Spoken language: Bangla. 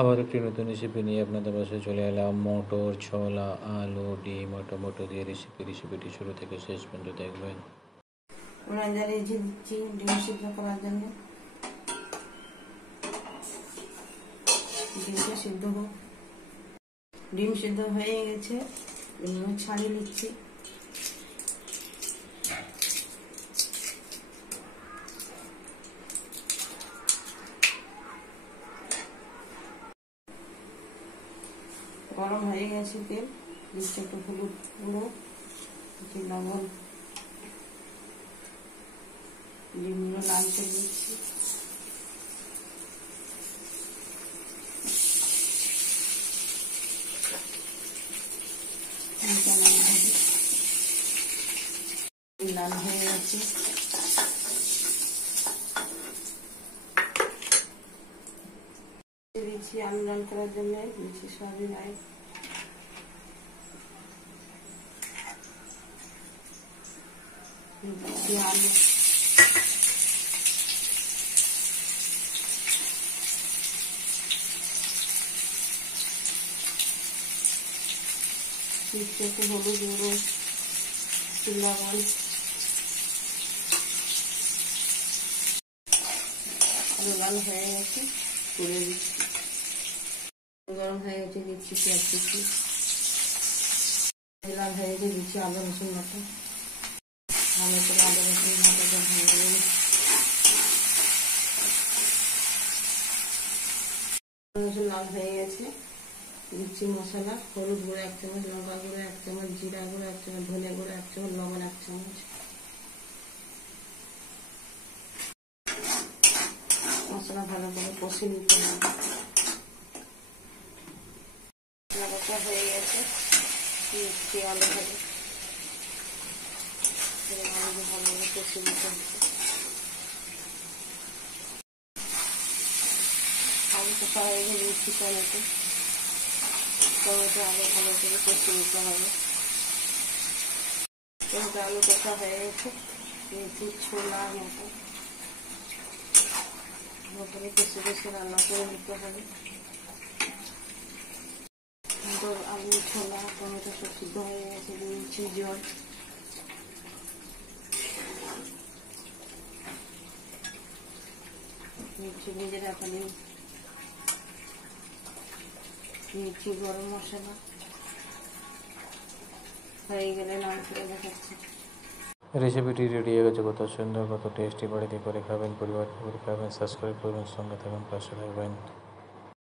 আবার একটি নতুন রেসিপি নিয়ে আপনাদের পাশে চলে এলাম। মটর, ছোলা, আলু, ডিম আর টমেটো দিয়ে রেসিপিটি শুরু থেকে শেষ পর্যন্ত দেখবেন। উনান জ্বালিয়ে দিচ্ছি ডিম সিদ্ধ করার জন্য। ডিমটা সিদ্ধ হোক। ডিম সিদ্ধ হয়ে গেছে, ছাড়িয়ে নিচ্ছি। গরম হয়ে গেছে তেল, দিচ্ছি একটু হলুদ গুঁড়ো, একটু লবণ, ডিমগুলো লাল করে দিচ্ছি। লাল হয়ে গেছে, দিচ্ছি আলু লাল করার জন্য, দিচ্ছি সয়াবিন অয়েল, দিচ্ছি আলু, দিচ্ছি একটু হলুদ গুঁড়ো, লবণ। আলু লাল হয়ে গেছে, তুলে দিচ্ছি। গরম হয়ে গেছে, দিচ্ছি পেঁয়াজ কুচি। লাল হয়ে গেছে, দিচ্ছি আদা রসুন বাটা। ভালো করে আদা রসুন বাটাটা ভেজে রসুন লাল হয়ে গেছে, দিচ্ছি মশলা। হলুদ গুঁড়ো 1 চামচ, লঙ্কা গুঁড়ো 1 চামচ, জিরা গুঁড়ো 1 চামচ, ধনে গুঁড়ো 1 চামচ, লবণ 1 চামচ। মশলা ভালো করে কষে নিতে হবে। মশলা হয়ে গেছে, দিচ্ছি আলু ভাজি। আলু ভালো করে কষে নিতে হবে। আলু কষা হয়ে গেছে, দিচ্ছি টমেটো। টমেটো আলু ভালো করে কষে নিতে হবে। টমেটো আলু কষা হয়ে গেছে, দিচ্ছি ছোলা মতো। ভালো করে কষে কষে রান্না করে নিতে হবে। আলু, ছোলা, টমেটো সব সিদ্ধ হয়ে গেছে, দিচ্ছি জল। দিচ্ছি ভেজে রাখা ডিম, দিচ্ছি গরম মশলা। হয়ে গেলে নাম করে দেখাচ্ছি। রেসিপিটি রেডি হয়ে গেছে। কত সুন্দর, কত টেস্টি। বাড়িতে করে খাবেন, পরিবার করে খাবেন। সাবস্ক্রাইব করবেন, সঙ্গে থাকবেন, পাশে থাকবেন।